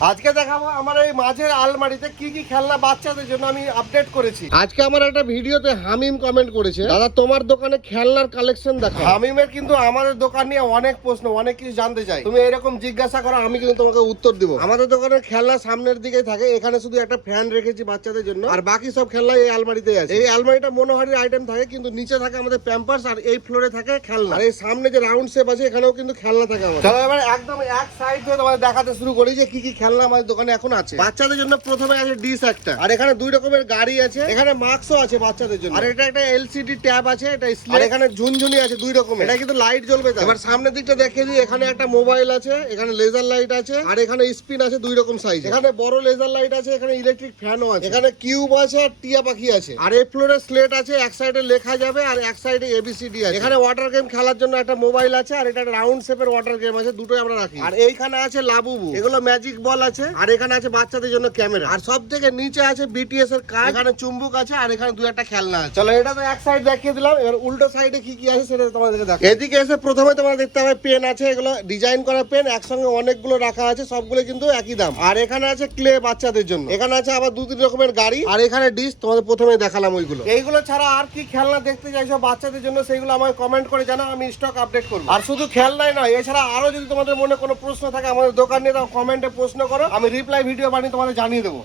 আজকে দেখাবো আমার এই মাঝের আলমারিতে কি কি খেলনা বাচ্চাদের জন্য আমি আপডেট করেছি। আজকে আমার একটা ভিডিওতে হামিম কমেন্ট করেছে, দাদা তোমার দোকানে খেলনার কালেকশন দেখো। হামিমের কিন্তু আমাদের দোকান নিয়ে অনেক প্রশ্ন, অনেক কিছু জানতে চাই। তুমি এরকম জিজ্ঞাসা করো, আমি কিন্তু তোমাকে উত্তর দিব। আমাদের দোকানের খেলনা সামনের দিকে থাকে, এখানে শুধু একটা ফ্যান রেখেছি বাচ্চাদের জন্য, আর বাকি সব খেলনা এই আলমারিতে আছে। এই আলমারিটা মনোহারী আইটেম থাকে, কিন্তু নিচে থাকে আমাদের প্যাম্পার্স, আর এই ফ্লোরে থাকে খেলনা। আর এই সামনে যে রাউন্ড শেপ আছে এখানেও কিন্তু খেলনা থাকে আমাদের। চলো এবার একদম এক সাইড ধরে তোমাদের দেখাতে শুরু করি যে কি কি খেলনা আমাদের দোকানে এখন আছে। বাচ্চাদের জন্য প্রথমে আছে ডিশ একটা, আর এখানে দুই রকমের গাড়ি আছে, এখানে মাস্কও আছে বাচ্চাদের জন্য, আর এটা একটা এলসিডি ট্যাব আছে, এটা স্লিপ, এখানে ঝুনঝুনি আছে দুই রকমের, এটা কিন্তু লাইট জ্বলবে। এবার সামনের দিকটা দেখে দিই, এখানে একটা মোবাইল আছে, এখানে লেজার লাইট আছে, আর এখানে স্পিন আছে দুই রকম সাইজ, এখানে বড় লেজার লাইট আছে, এখানে ইলেকট্রিক ফ্যানও আছে, এখানে কিউব আছে আর টিয়া পাখি আছে, আর এই ফ্লোরে স্লেট আছে, এক সাইডে লেখা যাবে আর এক সাইডে এবিসিডি আছে। এখানে ওয়াটার গেম খেলার জন্য একটা মোবাইল আছে, আর এটা রাউন্ড শেপের ওয়াটার গেম আছে, দুটোই আমরা রাখি। আর এইখানে আছে লাবুবু, এগুলো ম্যাজিক বল আছে, আর এখানে আছে বাচ্চাদের জন্য ক্যামেরা, আর সব থেকে নিচে আছে বিটিএস এর কার্ড, এখানে চুম্বক আছে, আর এখানে দুই একটা খেলনা আছে। চলো এটা তো এক সাইড দেখিয়ে দিলাম, এবার উল্টো সাইডে কি কি আছে সেটা তোমাদেরকে দেখো। এদিকে এসে প্রথমে তোমরা দেখতে হবে পেন আছে, এগুলো ডিজাইন করা পেন, একসঙ্গে অনেকগুলো রাখা আছে, সবগুলো কিন্তু একই দাম। আর এখানে আছে ক্লে বাচ্চাদের জন্য, এখানে আছে আবার দু তিন রকমের গাড়ি, আর এখানে ডিশ তোমাদের প্রথমে দেখালাম ওইগুলো। এইগুলো ছাড়া আর কি খেলনা দেখতে চাইছো বাচ্চাদের জন্য সেইগুলো আমাকে কমেন্ট করে জানাও, আমি স্টক আপডেট করবো। আর শুধু খেলনাই নয়, এছাড়া আরো যদি তোমাদের মনে কোনো প্রশ্ন থাকে আমাদের দোকান নিয়ে, তাও কমেন্টে প্রশ্ন করো, আমি রিপ্লাই ভিডিও বানিয়ে তোমাদের জানিয়ে দেবো।